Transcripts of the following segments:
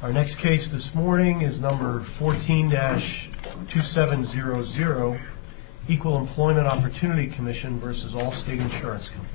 Our next case this morning is number 14-2700, Equal Employment Opportunity Commission versus Allstate Insurance Company.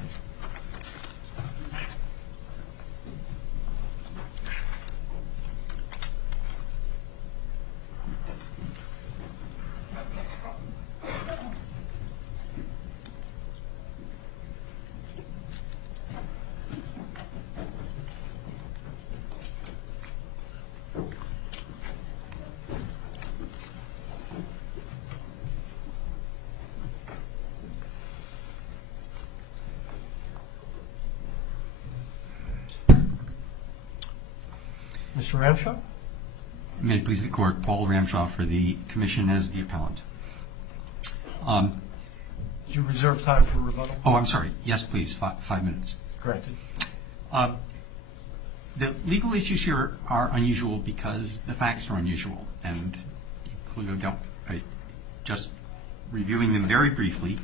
Mr. Ramshaw? May it please the Court, Paul Ramshaw for the Commission as the appellant. Did you reserve time for rebuttal? Oh, I'm sorry. Yes, please. 5 minutes. Granted. The legal issues here are unusual because the facts are unusual, and just reviewing them very briefly,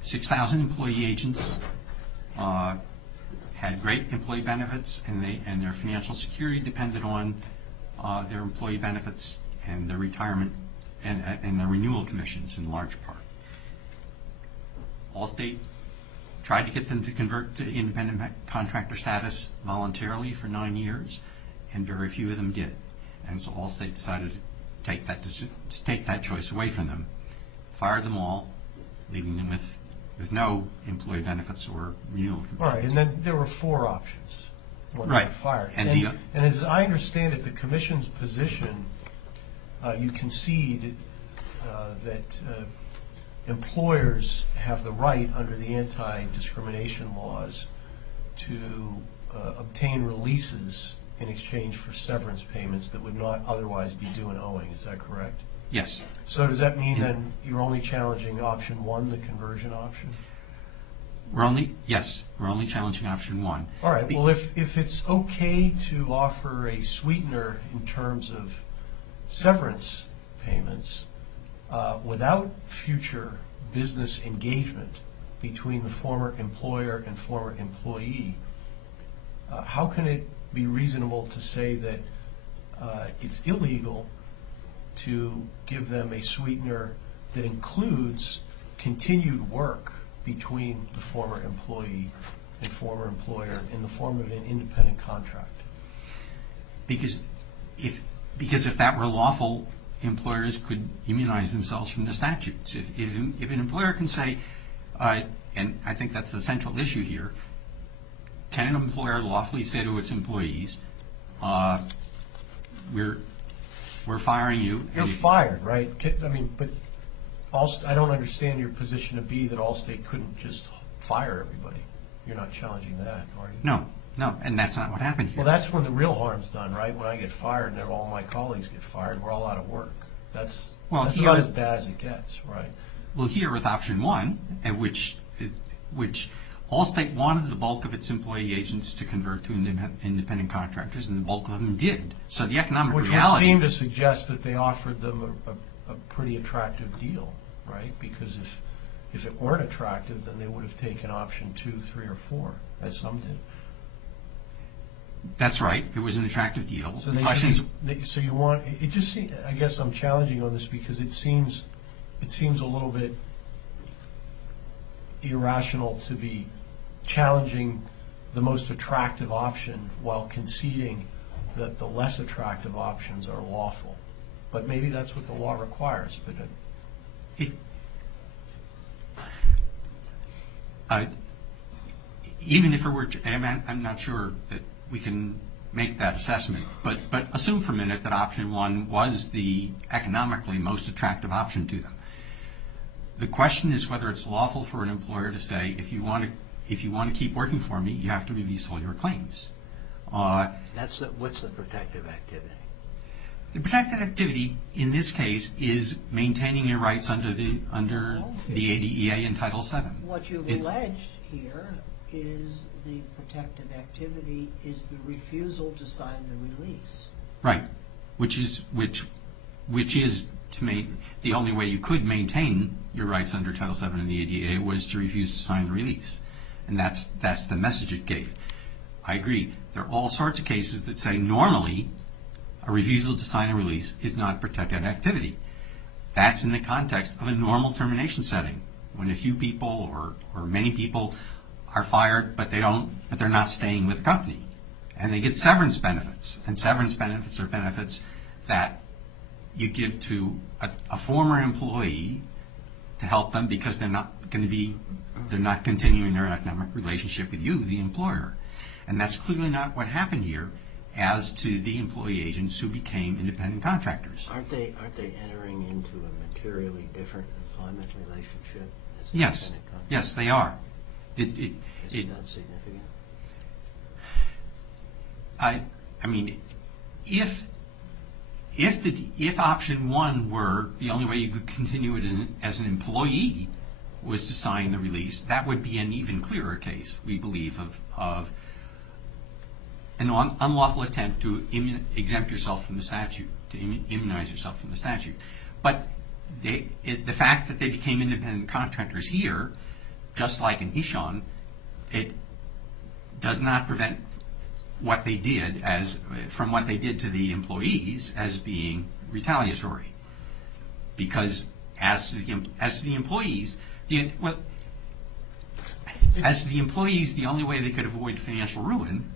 6,000 employee agents had great employee benefits, and their financial security depended on their employee benefits and their retirement and their renewal commissions in large part. Allstate tried to get them to convert to independent contractor status voluntarily for 9 years, and very few of them did. And so Allstate decided to take that choice away from them, fire them all, leaving them with no employee benefits or renewal commissions. All right, and then there were 4 options when they were fired. And as I understand it, the Commission's position, you concede that employers have the right under the anti-discrimination laws to obtain releases in exchange for severance payments that would not otherwise be due and owing. Is that correct? Yes. So does that mean then you're only challenging option 1, the conversion option? We're only challenging option 1. All right. Well, if it's okay to offer a sweetener in terms of severance payments without future business engagement between the former employer and former employee, how can it be reasonable to say that it's illegal to give them a sweetener that includes continued work between the former employee and former employer in the form of an independent contract? Because if that were lawful, employers could immunize themselves from the statutes. If an employer can say, and I think that's the central issue here, can an employer lawfully say to its employees, we're firing you? You're fired, right? I mean, but I don't understand your position to be that Allstate couldn't just fire everybody. You're not challenging that, are you? No, and that's not what happened here. Well, that's when the real harm's done, right? When I get fired and all my colleagues get fired, we're all out of work. That's about as bad as it gets, right? Well, here with option 1, which Allstate wanted the bulk of its employee agents to convert to independent contractors, and the bulk of them did. So the economic reality... Which would seem to suggest that they offered them a pretty attractive deal, right? Because if it weren't attractive, then they would have taken option 2, 3, or 4, as some did. That's right. It was an attractive deal. So you want it? Just I guess I'm challenging on this because it seems a little bit irrational to be challenging the most attractive option while conceding that the less attractive options are lawful. But maybe that's what the law requires. But even if it were, I'm not sure that we can make that assessment. But assume for a minute that option 1 was the economically most attractive option to them. The question is whether it's lawful for an employer to say, if you want to keep working for me, you have to release all your claims. What's the protective activity? The protected activity in this case is maintaining your rights under the ADEA and Title VII. What you've alleged here is the protective activity is the refusal to sign the release. Right, which is the only way you could maintain your rights under Title VII and the ADEA was to refuse to sign the release, and that's the message it gave. I agree. There are all sorts of cases that say normally a refusal to sign a release is not protected activity. That's in the context of a normal termination setting, when a few people or many people are fired, but they're not staying with the company, and they get severance benefits. And severance benefits are benefits that you give to a former employee to help them because they're not continuing their economic relationship with you, the employer. And that's clearly not what happened here as to the employee agents who became independent contractors. Aren't they entering into a materially different employment relationship as Yes. independent contractors? Yes, they are. Isn't that significant? I mean, if option one were the only way you could continue it as an employee was to sign the release, that would be an even clearer case, we believe, of an unlawful attempt to exempt yourself from the statute, to immunize yourself from the statute. But the fact that they became independent contractors here, just like in Hishon, it does not prevent what they did from what they did to the employees as being retaliatory. Because as to the employees, the only way they could avoid financial ruin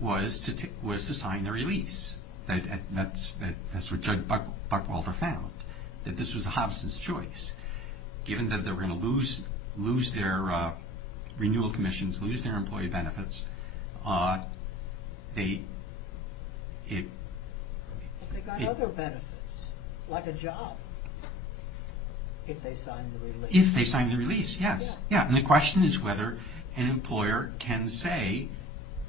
was to sign the release. That's what Judge Buckwalter found, that this was Hobson's choice. Given that they were going to lose their renewal commissions, lose their employee benefits, If they got other benefits, like a job, if they sign the release. If they sign the release, yes. Yeah. And the question is whether an employer can say,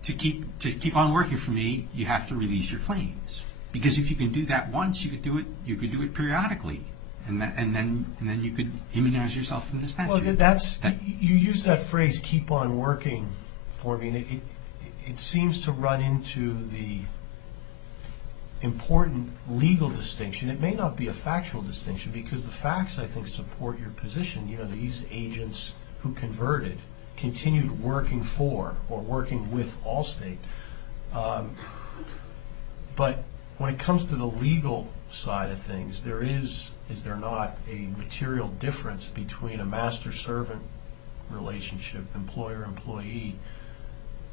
to keep on working for me, you have to release your claims. Because if you can do that once, you could do it periodically. And then you could immunize yourself from the statute. Well, you use that phrase, keep on working for me, and it seems to run into the important legal distinction. It may not be a factual distinction because the facts, I think, support your position. You know, these agents who converted continued working for or working with Allstate. But when it comes to the legal side of things, is there not a material difference between a master-servant relationship, employer-employee,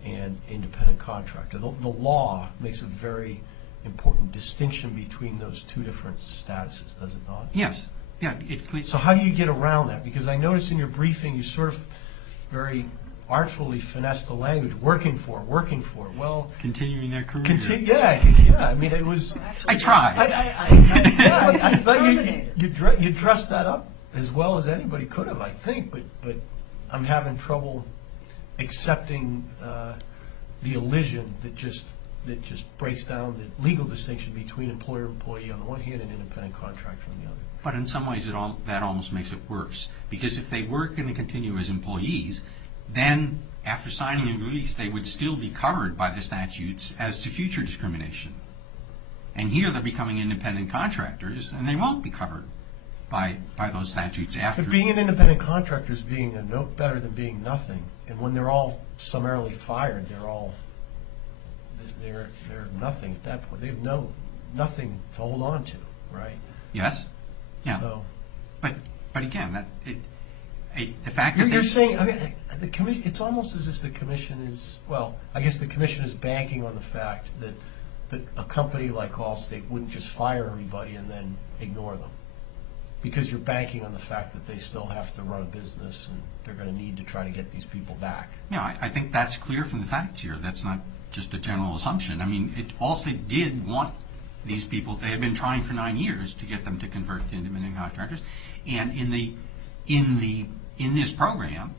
and independent contractor? The law makes a very important distinction between those two different statuses, does it not? Yes. Yeah. So how do you get around that? Because I noticed in your briefing you sort of very artfully finessed the language, working for. Well, continuing their career. Yeah. I mean, it was. I tried. I thought you dressed that up as well as anybody could have, I think. But I'm having trouble accepting the elision that just breaks down the legal distinction between employer-employee on the one hand and independent contractor on the other. But in some ways, that almost makes it worse. Because if they were going to continue as employees, then after signing a release, they would still be covered by the statutes as to future discrimination. And here they're becoming independent contractors, and they won't be covered by those statutes after. But being an independent contractor is being a note better than being nothing. And when they're all summarily fired, they're nothing at that point. They have nothing to hold on to, right? Yes. Yeah. So. But again, the fact that you're saying, I mean, the commission. It's almost as if the commission is. Well, I guess the commission is banking on the fact that a company like Allstate wouldn't just fire everybody and then ignore them, because you're banking on the fact that they still have to run a business and they're going to need to try to get these people back. Yeah, I think that's clear from the facts here. That's not just a general assumption. I mean, Allstate did want these people. They had been trying for 9 years to get them to convert to independent contractors, and in this program,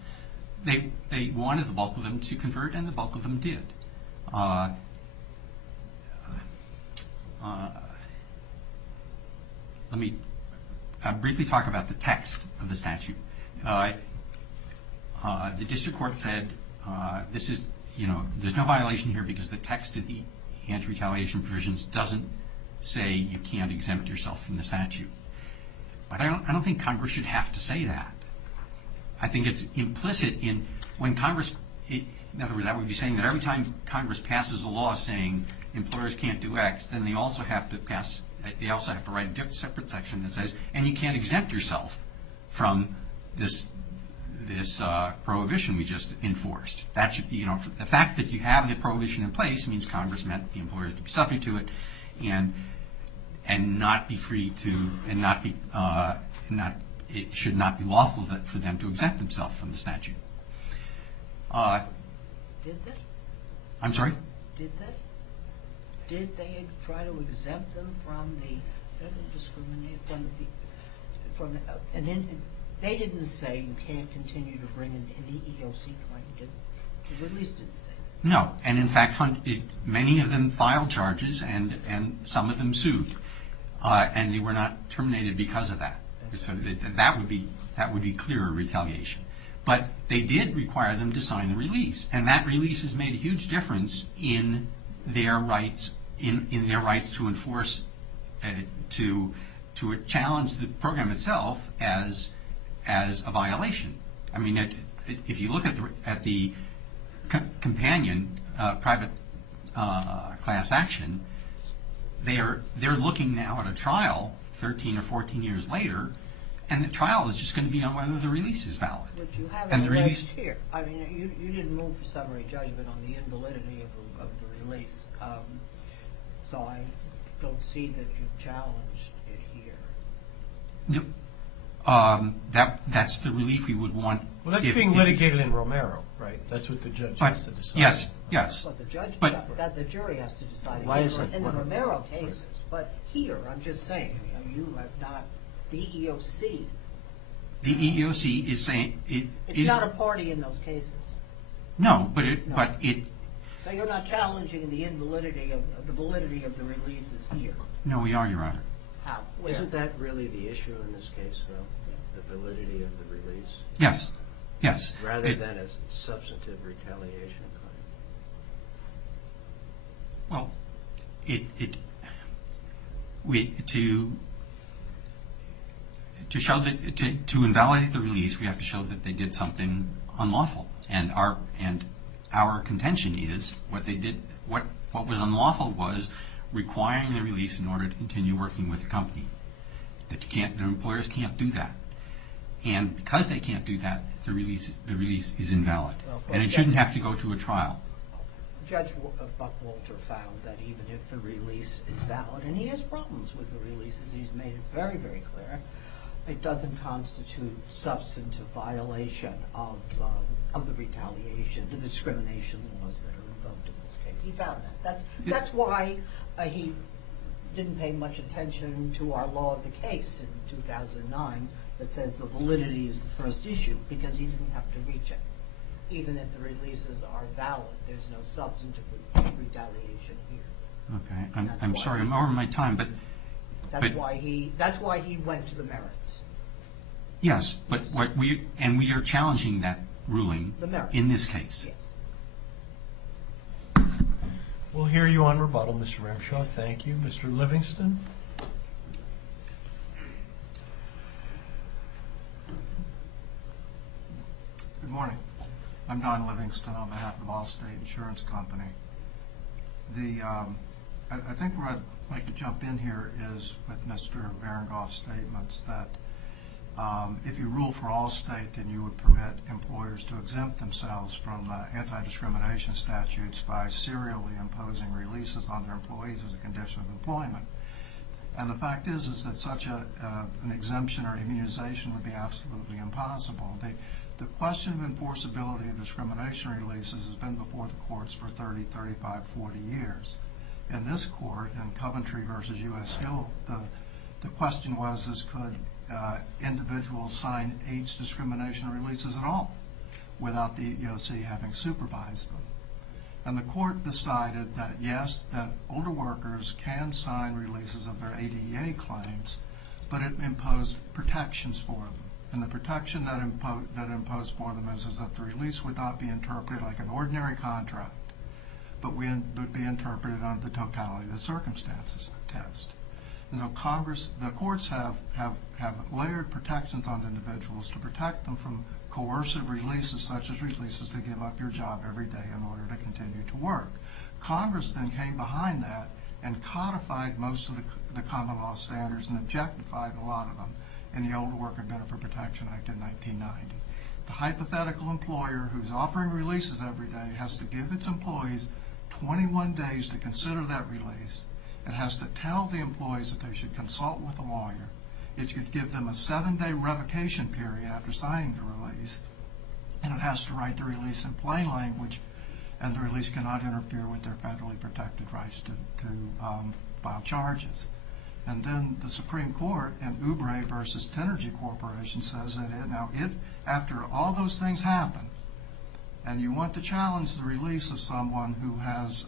they wanted the bulk of them to convert, and the bulk of them did. Let me briefly talk about the text of the statute. The district court said there's no violation here because the text of the anti-retaliation provisions doesn't say you can't exempt yourself from the statute. But I don't think Congress should have to say that. I think it's implicit in when Congress In other words, that would be saying that every time Congress passes a law saying employers can't do X, then they also have to write a separate section that says, and you can't exempt yourself from this prohibition we just enforced. That should, the fact that you have the prohibition in place means Congress meant the employers to be subject to it, and not be free to, it should not be lawful for them to exempt themselves from the statute. Did they? I'm sorry? Did they? Did they try to exempt them from the discriminate they didn't say you can't continue to bring an EEOC claim, did they? The release didn't say that. No, and in fact, many of them filed charges, and some of them sued, and they were not terminated because of that. So that would be clearer retaliation. But they did require them to sign the release, and that release has made a huge difference in their rights in their rights to enforce to challenge the program itself as a violation. I mean, if you look at the companion private class action, they're looking now at a trial 13 or 14 years later, and the trial is just going to be on whether the release is valid. But you have And it the release here. I mean, you didn't move for summary judgment on the invalidity of the release, so I don't see that you challenged it here. That's the relief we would want. Well, that's being litigated in Romero, right? That's what the judge has to decide. Yes. But the judge, But the jury has to decide Why is in it? the Romero cases. But here, I'm just saying, you have not, the EEOC. The EEOC is saying It's not a party in those cases. No, but it. So you're not challenging the validity of the releases here. No, we are, Your Honor. How? Where? Isn't that really the issue in this case, though? The validity of the release? Yes. Rather than a substantive retaliation claim? Well, to show that to invalidate the release, we have to show that they did something unlawful, and our contention is what they did. What was unlawful was requiring the release in order to continue working with the company. That the employers can't do that, and because they can't do that, the release is invalid, and it shouldn't have to go to a trial. Judge Buckwalter found that even if the release is valid, and he has problems with the releases, he's made it very, very clear, it doesn't constitute substantive violation of the retaliation, the discrimination laws that are invoked in this case. He found that. That's why he didn't pay much attention to our law of the case in 2009 that says the validity is the first issue, because he didn't have to reach it. Even if the releases are valid, there's no substantive retaliation here. Okay, I'm sorry, I'm over my time, but that's why he went to the merits. Yes, but we are challenging that ruling in this case. Yes. We'll hear you on rebuttal, Mr. Ramshaw. Thank you. Mr. Livingston? Good morning. I'm Don Livingston on behalf of Allstate Insurance Company. I think where I'd like to jump in here is with Mr. Berengoff's statements that if you rule for Allstate, then you would permit employers to exempt themselves from anti-discrimination statutes by serially imposing releases on their employees as a condition of employment. And the fact is that such an exemption or immunization would be absolutely impossible. The question of enforceability of discrimination releases has been before the courts for 30, 35, 40 years. In this court, in Coventry versus U.S. Hill, the question was could individuals sign age discrimination releases at all without the EEOC having supervised them. And the court decided that yes, that older workers can sign releases of their ADEA claims, but it imposed protections for them. And the protection that imposed for them is that the release would not be interpreted like an ordinary contract, but would be interpreted under the totality of the circumstances test. And so the courts have layered protections on individuals to protect them from coercive releases such as releases to give up your job every day in order to continue to work. Congress then came behind that and codified most of the common law standards and objectified a lot of them in the Older Worker Benefit Protection Act in 1990. The hypothetical employer who's offering releases every day has to give its employees 21 days to consider that release. It has to tell the employees that they should consult with a lawyer. It should give them a 7-day revocation period after signing the release. And it has to write the release in plain language, and the release cannot interfere with their federally protected rights to file charges. And then the Supreme Court in Oubre versus Tenergy Corporation says that if after all those things happen, and you want to challenge the release of someone who has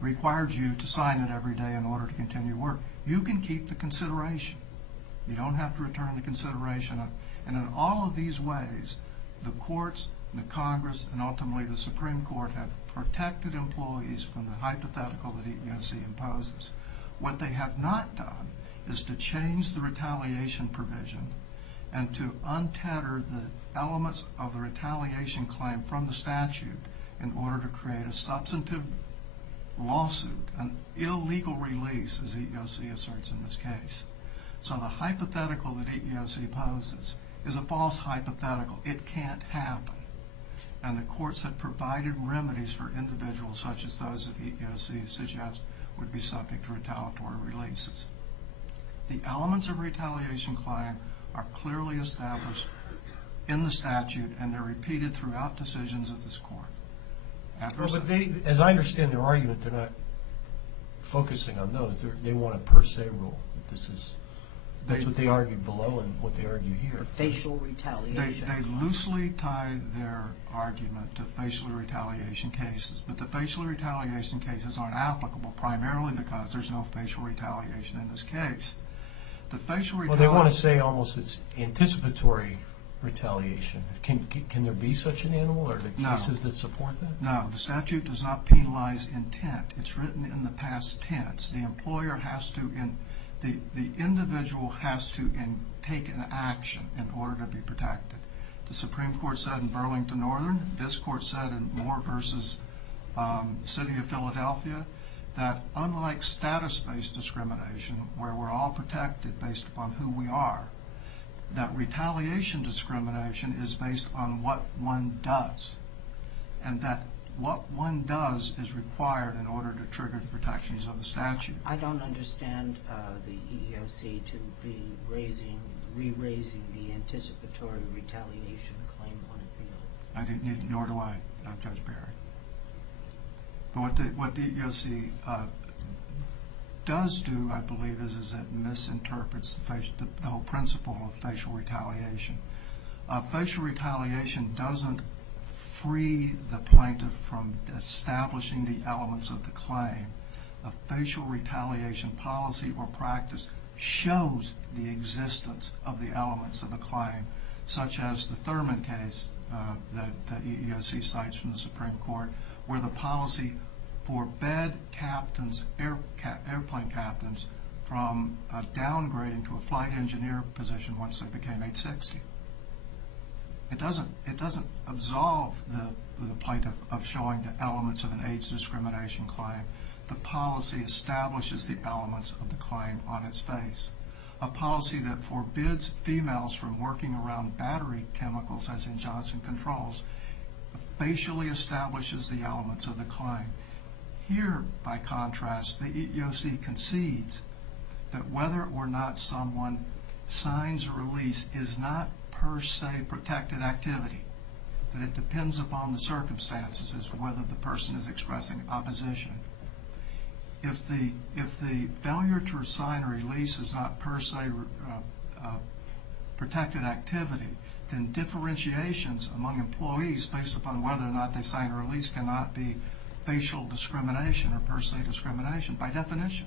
required you to sign it every day in order to continue work, you can keep the consideration. You don't have to return the consideration. And in all of these ways, the courts, the Congress, and ultimately the Supreme Court have protected employees from the hypothetical that EEOC imposes. What they have not done is to change the retaliation provision and to untether the elements of the retaliation claim from the statute in order to create a substantive lawsuit, an illegal release, as EEOC asserts in this case. So the hypothetical that EEOC poses is a false hypothetical. It can't happen. And the courts have provided remedies for individuals such as those that EEOC suggests would be subject to retaliatory releases. The elements of retaliation claim are clearly established in the statute, and they're repeated throughout decisions of this court. Well, but they, as I understand their argument, they're not focusing on those. They want a per se rule. That's what they argued below and what they argue here. Facial retaliation. They loosely tie their argument to facial retaliation cases, but the facial retaliation cases aren't applicable primarily because there's no facial retaliation in this case. The facial retaliation. Well, they want to say almost it's anticipatory retaliation. Can there be such an animal, or are there cases that support that? No, the statute does not penalize intent. It's written in the past tense. The employer has to, the individual has to take an action in order to be protected. The Supreme Court said in Burlington Northern, this court said in Moore versus City of Philadelphia, that unlike status-based discrimination, where we're all protected based upon who we are, that retaliation discrimination is based on what one does, and that what one does is required in order to trigger the protections of the statute. I don't understand the EEOC to be re-raising the anticipatory retaliation claim on appeal. I didn't, nor do I, Judge Barry. But what the EEOC does do, I believe, is it misinterprets the whole principle of facial retaliation. Facial retaliation doesn't free the plaintiff from establishing the elements of the claim. A facial retaliation policy or practice shows the existence of the elements of a claim, such as the Thurman case that EEOC cites from the Supreme Court, where the policy forbade captains, airplane captains, from downgrading to a flight engineer position once they became age 60. It doesn't absolve the plaintiff of showing the elements of an age discrimination claim. The policy establishes the elements of the claim on its face. A policy that forbids females from working around battery chemicals, as in Johnson Controls, facially establishes the elements of the claim. Here, by contrast, the EEOC concedes that whether or not someone signs a release is not per se protected activity, that it depends upon the circumstances as to whether the person is expressing opposition. If the failure to sign a release is not per se protected activity, then differentiations among employees based upon whether or not they sign a release cannot be facial discrimination or per se discrimination by definition.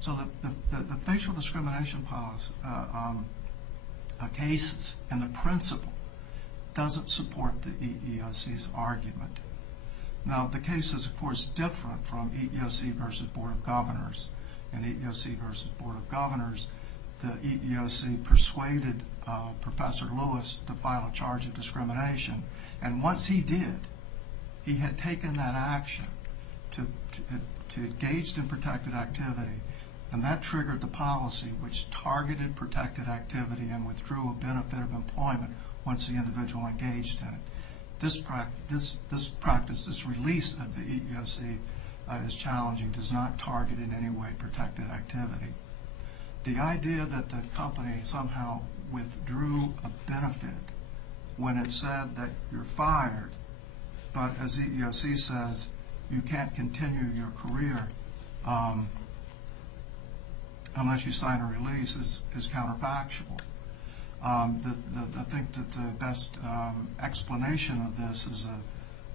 So the facial discrimination policy, cases and the principle doesn't support the EEOC's argument. Now, the case is, of course, different from EEOC versus Board of Governors. In EEOC versus Board of Governors, the EEOC persuaded Professor Lewis to file a charge of discrimination. And once he did, he had taken that action to engage in protected activity, and that triggered the policy which targeted protected activity and withdrew a benefit of employment once the individual engaged in it. This practice, this release of the EEOC is challenging, does not target in any way protected activity. The idea that the company somehow withdrew a benefit when it said that you're fired, but as EEOC says, you can't continue your career unless you sign a release is counterfactual. I think that the best explanation of this is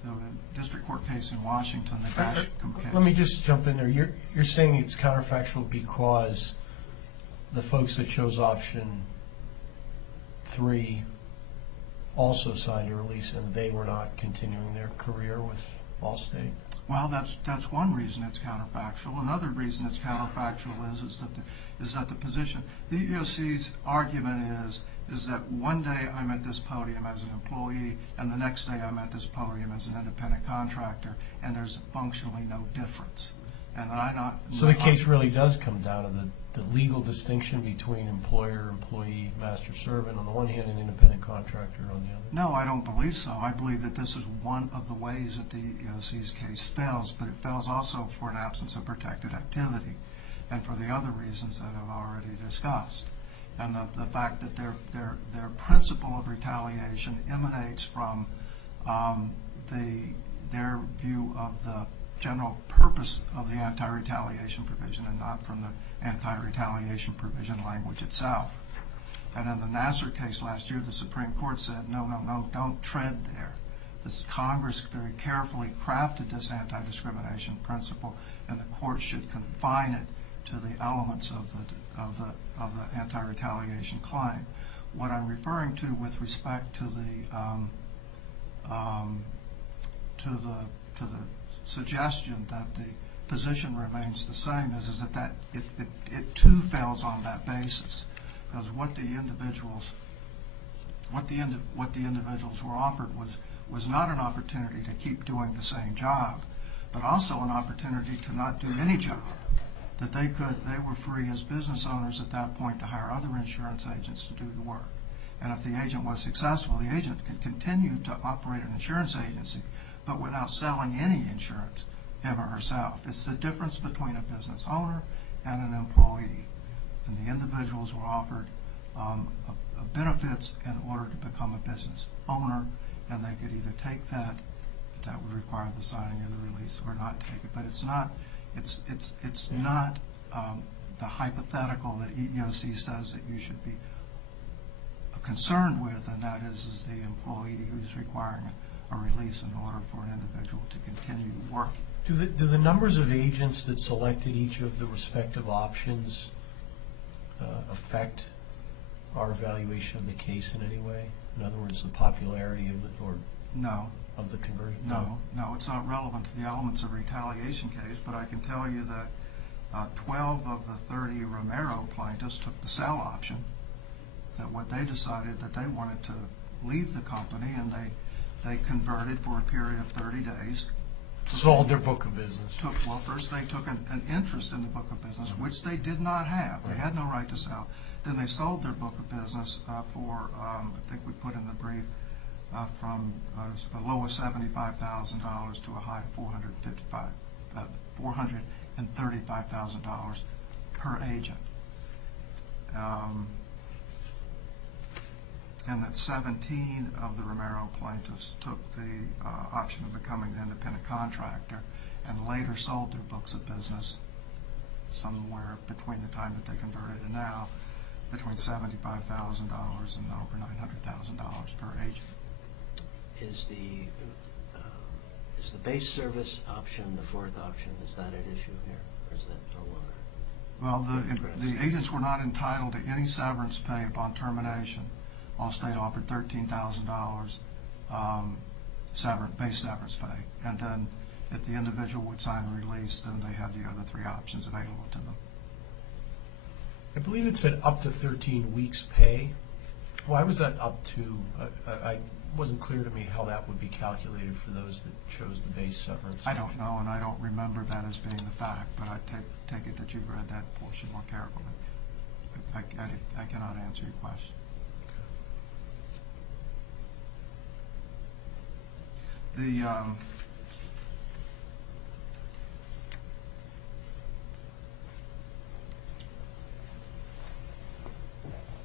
the district court case in Washington, the Basham case. Let me just jump in there. You're saying it's counterfactual because the folks that chose option 3 also signed a release and they were not continuing their career with Allstate? Well, that's one reason it's counterfactual. Another reason it's counterfactual is that the position, the EEOC's argument is that one day I'm at this podium as an employee and the next day I'm at this podium as an independent contractor, and there's functionally no difference. And So the case really does come down to the legal distinction between employer, employee, master servant on the one hand and independent contractor on the other? No, I don't believe so. I believe that this is one of the ways that the EEOC's case fails, but it fails also for an absence of protected activity and for the other reasons that I've already discussed. And the fact that their principle of retaliation emanates from their view of the general purpose of the anti-retaliation provision and not from the anti-retaliation provision language itself. And in the Nassar case last year, the Supreme Court said, no, don't tread there. This Congress very carefully crafted this anti-discrimination principle, and the court should confine it to the elements of the anti-retaliation claim. What I'm referring to with respect to the suggestion that the position remains the same is that it too fails on that basis, because what the individuals were offered was not an opportunity to keep doing the same job, but also an opportunity to not do any job. That they were free as business owners at that point to hire other insurance agents to do the work. And if the agent was successful, the agent could continue to operate an insurance agency, but without selling any insurance, him or herself. It's the difference between a business owner and an employee. And the individuals were offered benefits in order to become a business owner, and they could either take that would require the signing of the release, or not take it. But it's not the hypothetical that EEOC says that you should be concerned with, and that is the employee who's requiring a release in order for an individual to continue working. Do the numbers of agents that selected each of the respective options affect our evaluation of the case in any way? In other words, the popularity of the conversion? No, it's not relevant to the elements of retaliation case, but I can tell you that 12 of the 30 Romero plaintiffs took the sell option, that what they decided that they wanted to leave the company, and they converted for a period of 30 days. Sold their book of business. First they took an interest in the book of business, which they did not have. They had no right to sell. Then they sold their book of business for, I think we put in the brief, from a low of $75,000 to a high of $435,000 per agent. And that 17 of the Romero plaintiffs took the option of becoming an independent contractor and later sold their books of business somewhere between the time that they converted and now, between $75,000 and over $900,000 per agent. Is the base service option the fourth option? Is that at issue here, or is that no longer? Well, the agents were not entitled to any severance pay upon termination. Allstate offered $13,000 base severance pay, and then if the individual would sign a release, then they had the other three options available to them. I believe it said up to 13 weeks pay. Why was that up to? I wasn't clear to me how that would be calculated for those that chose the base severance. I don't know, and I don't remember that as being the fact, but I take it that you've read that portion more carefully. I cannot answer your question. The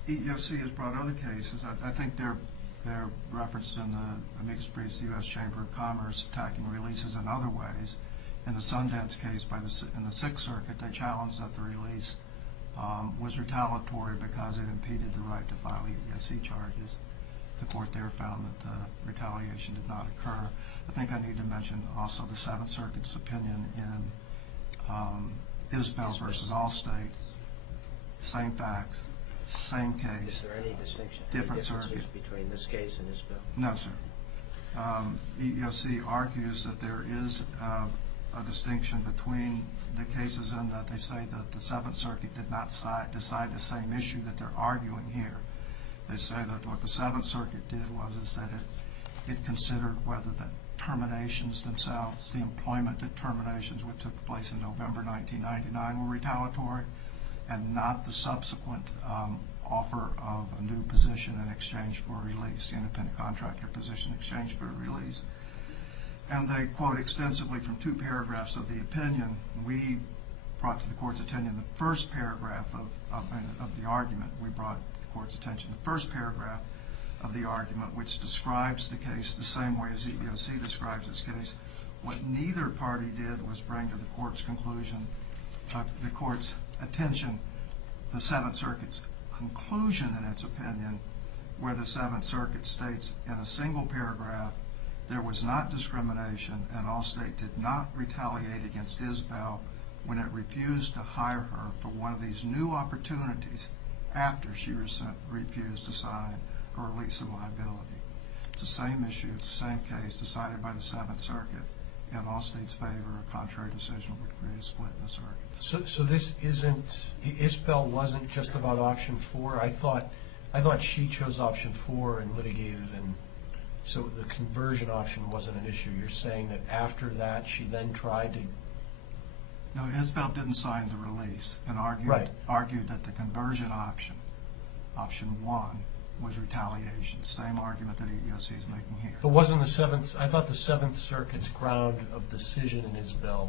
EEOC has brought other cases. I think they're referenced in the amicus briefs, the U.S. Chamber of Commerce attacking releases in other ways. In the Sundance case in the Sixth Circuit, they challenged that the release was retaliatory because it impeded the right to file EEOC charges. The court there found that the retaliation did not occur. I think I need to mention also the Seventh Circuit's opinion in Isbell versus Allstate. Same facts, same case. Is there any distinction? Different Any differences circuit. between this case and Isbell? No, sir. EEOC argues that there is a distinction between the cases in that they say that the Seventh Circuit did not decide the same issue that they're arguing here. They say that what the Seventh Circuit did is that it considered whether the terminations themselves, the employment determinations which took place in November 1999 were retaliatory, and not the subsequent offer of a new position in exchange for a release, the independent contractor position in exchange for a release. And they quote extensively from two paragraphs of the opinion. We brought to the court's attention the first paragraph of the argument. We brought to the court's attention the first paragraph of the argument, which describes the case the same way as EEOC describes its case. What neither party did was bring to the court's conclusion, the court's attention, the Seventh Circuit's conclusion in its opinion, where the Seventh Circuit states in a single paragraph, there was not discrimination and Allstate did not retaliate against Isbell when it refused to hire her for one of these new opportunities after she refused to sign a release of liability. It's the same issue, it's the same case decided by the Seventh Circuit. In Allstate's favor, a contrary decision would create a split in the circuit. So this isn't, Isbell wasn't just about option 4. I thought she chose option 4 and litigated, and so the conversion option wasn't an issue. You're saying that after that she then tried to... No, Isbell didn't sign the release and argued that the conversion option, option 1, was retaliation. Same argument that EEOC is making here. But wasn't the Seventh... I thought the Seventh Circuit's ground of decision in Isbell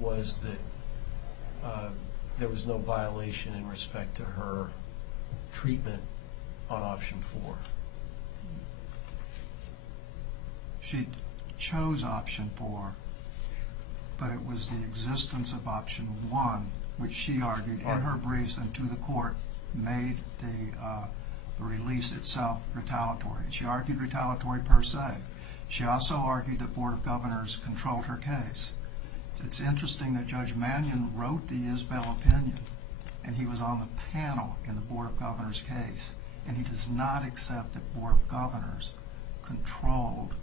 was that there was no violation in respect to her treatment on option 4. She chose option 4, but it was the existence of option 1, which she argued in her briefs and to the court, made the release itself retaliatory. She argued retaliatory per se. She also argued that Board of Governors controlled her case. It's interesting that Judge Mannion wrote the Isbell opinion, and he was on the panel in the Board of Governors case, and he does not accept that Board of Governors controlled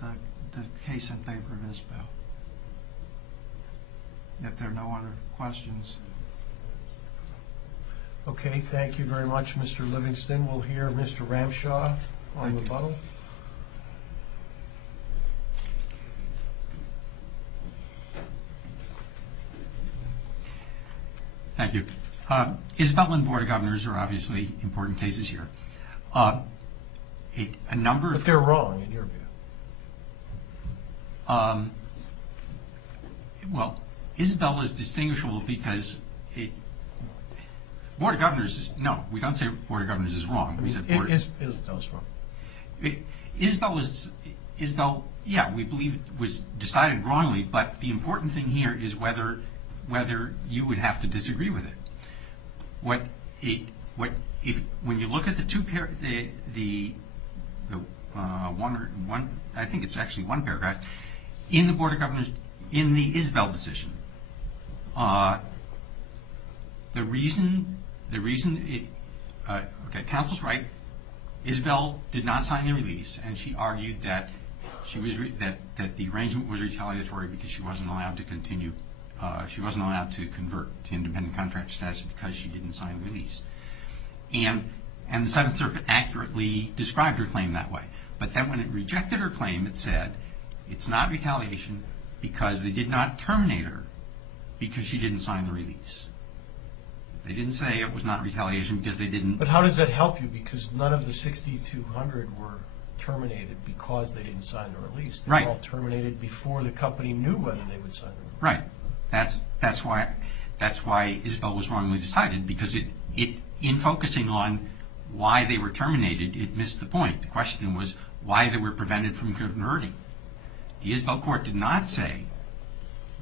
the case in favor of Isbell. If there are no other questions. Okay, thank you very much, Mr. Livingston. We'll hear Mr. Ramshaw on rebuttal. Thank you. Isbell and Board of Governors are obviously important cases here. A number of... But they're wrong, in your view. Well, Isbell is distinguishable because Board of Governors is... No, we don't say Board of Governors is wrong. We said Isbell's wrong. Isbell, yeah, we believe was decided wrongly, but the important thing here is whether you would have to disagree with it. When you look at the two one, I think it's actually one paragraph in the Board of Governors in the Isbell decision. The reason counsel's right. Isbell did not sign the release, and she argued that that the arrangement was retaliatory because she wasn't allowed to continue she wasn't allowed to convert to independent contractor status because she didn't sign the release. And the Seventh Circuit accurately described her claim that way. But then when it rejected her claim, it said it's not retaliation because they did not terminate her because she didn't sign the release. They didn't say it was not retaliation because they didn't. But how does that help you? Because none of the 6,200 were terminated because they didn't sign the release. They Right. were all terminated before the company knew whether they would sign the release. Right. That's why Isabel was wrongly decided, because it in focusing on why they were terminated, it missed the point. The question was why they were prevented from converting. The Isabel court did not say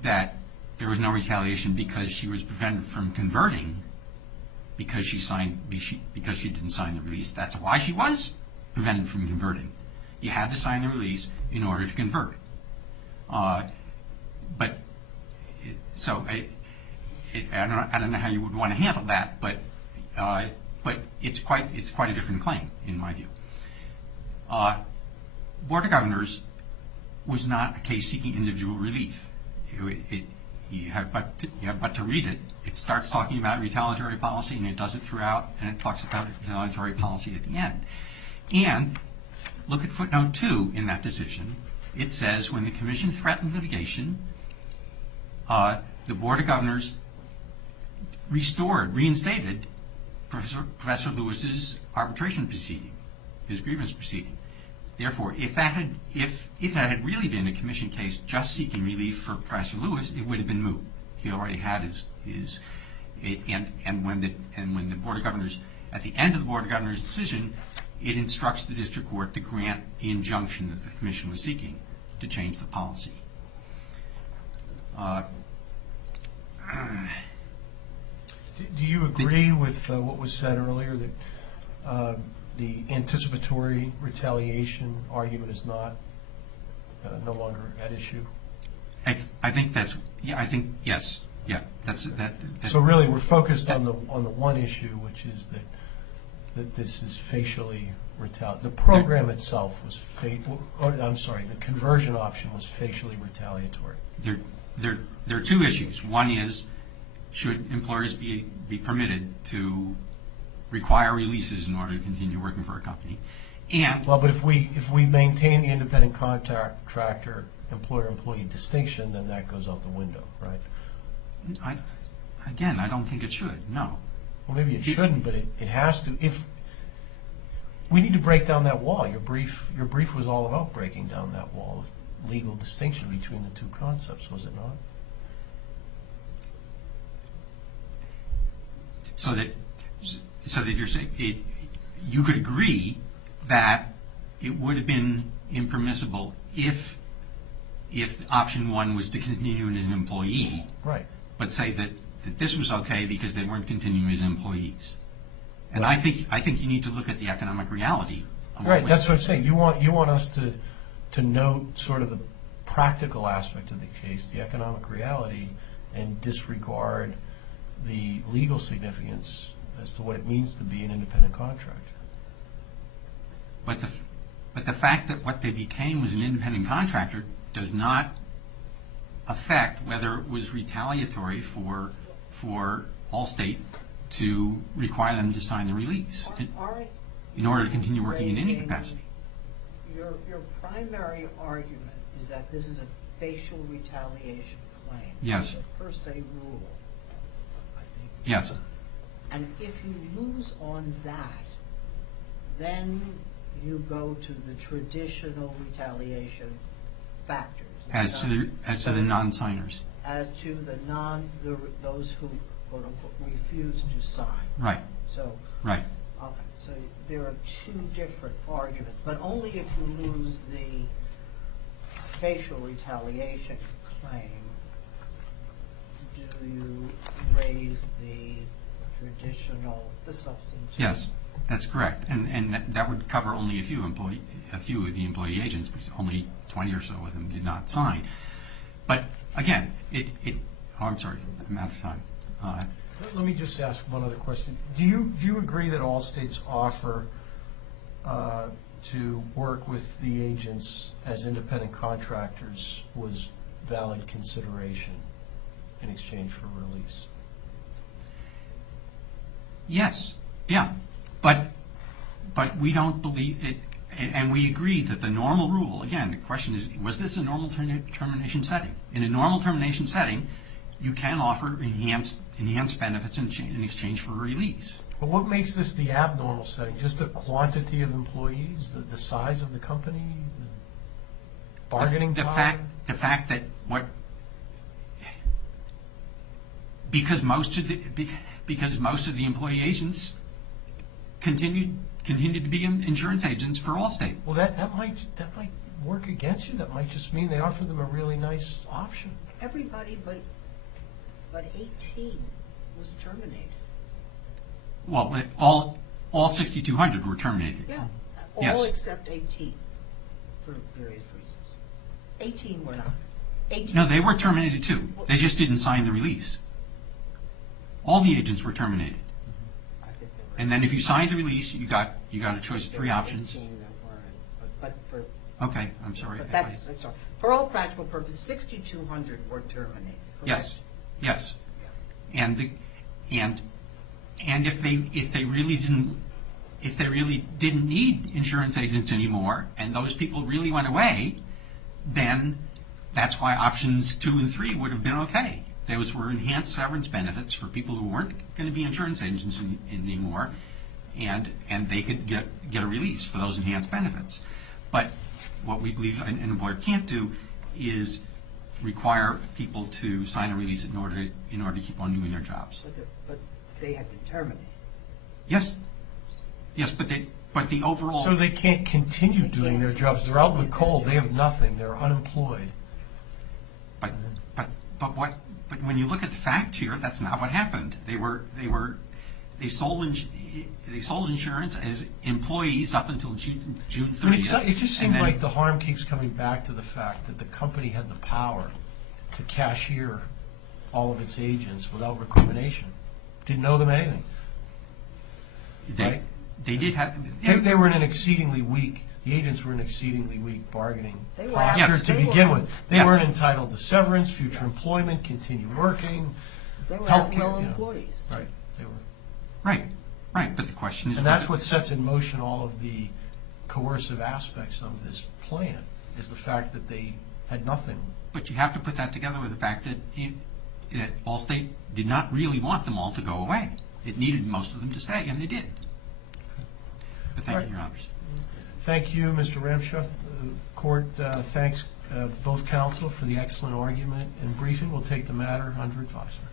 that there was no retaliation because she was prevented from converting because she didn't sign the release. That's why she was prevented from converting. You had to sign the release in order to convert. But so I don't know how you would want to handle that, but it's quite a different claim in my view. Board of Governors was not a case seeking individual relief. You have but to read it. It starts talking about retaliatory policy, and it does it throughout, and it talks about retaliatory policy at the end. And look at footnote 2 in that decision. It says when the Commission threatened litigation, the Board of Governors reinstated Professor Lewis's arbitration proceeding, his grievance proceeding. Therefore, if that had really been a Commission case just seeking relief for Professor Lewis, it would have been moot. He already had his and when the Board of Governors, at the end of the Board of Governors' decision, it instructs the district court to grant the injunction that the Commission was seeking to change the policy. Do you agree with what was said earlier, that the anticipatory retaliation argument is not no longer at issue? I think that's yes. So really, we're focused on the one issue, which is that this is facially retaliatory. The program itself was the conversion option was facially retaliatory. There are two issues. One is, should employers be permitted to require releases in order to continue working for a company? And but if we maintain the independent contractor employer-employee distinction, then that goes out the window, right? I don't think it should. No. Well, maybe it shouldn't, but it has to. If we need to break down that wall, your brief was all about breaking down that wall of legal distinction between the two concepts, was it not? So that you're saying you could agree that it would have been impermissible if option one was to continue as an employee, right? But say that this was okay because they weren't continuing as employees. And I think you need to look at the economic reality. Right. That's what I'm saying. You want us to note sort of the practical aspect of the case, the economic reality, and disregard the legal significance as to what it means to be an independent contractor. But the fact that what they became was an independent contractor does not affect whether it was retaliatory for Allstate to require them to sign the release in order to continue working in any capacity. Your primary argument is that this is a facial retaliation claim. Yes. It's a per se rule, I think. Yes. And if you lose on that, then you go to the traditional retaliation factors. As to the non-signers. As to those who quote unquote refuse to sign. Right. So right. Okay. So there are two different arguments, but only if you lose the facial retaliation claim do you raise the substantive. Yes, that's correct, and that would cover only a few of the employee agents, because only 20 or so of them did not sign. But again, I'm sorry, I'm out of time. Let me just ask one other question. Do you agree that Allstate's offer to work with the agents as independent contractors was valid consideration in exchange for release. Yes, yeah, but we don't believe it, and we agree that the normal rule, again, the question is, was this a normal termination setting? In a normal termination setting, you can offer enhanced benefits in exchange for a release. But what makes this the abnormal setting? Just the quantity of employees, the size of the company, the bargaining power? The fact that because most of the employee agents continued to be insurance agents for Allstate. Well, that might work against you. That might just mean they offer them a really nice option. Everybody but 18 was terminated. Well, all 6,200 were terminated. Yeah, all Yes. except 18 for various reasons. 18 were not. 18 No, they were terminated too. They just didn't sign the release. All the agents were terminated. I think they were. And then if you signed the release, you got a choice of There 3 were options. 18 that weren't, but for Okay, I'm sorry. but that's sorry. For all practical purposes, 6,200 were terminated. Correct? Yes, yes. Yeah. And if they really didn't need insurance agents anymore, and those people really went away, then that's why options 2 and 3 would have been okay. Those were enhanced severance benefits for people who weren't going to be insurance agents anymore, and they could get a release for those enhanced benefits. But what we believe an employer can't do is require people to sign a release in order to keep on doing their jobs. But they had been terminated. Yes, but the overall. So they can't continue doing their jobs. They're out in the cold. They have nothing. They're unemployed. But when you look at the facts here, that's not what happened. They sold insurance as employees up until June 30th. It just seems like the harm keeps coming back to the fact that the company had the power to cashier all of its agents without recrimination. Didn't owe them anything. Right? They did have. They were in an exceedingly weak. The agents were in exceedingly weak bargaining They were posture Yes. to they begin were- with. They Yes. weren't entitled to severance, future employment, continued working. They were Healthcare, at-will you know. employees. Right. They were. Right. But the question is, And that's what sets in motion all of the coercive aspects of this plan, is the fact that they had nothing. But you have to put that together with the fact that Allstate did not really want them all to go away. It needed most of them to stay, and they did. But thank All right. you, Your Honors. Thank you, Mr. Ramshaw. Court thanks both counsel for the excellent argument and briefing. We'll take the matter under advisement.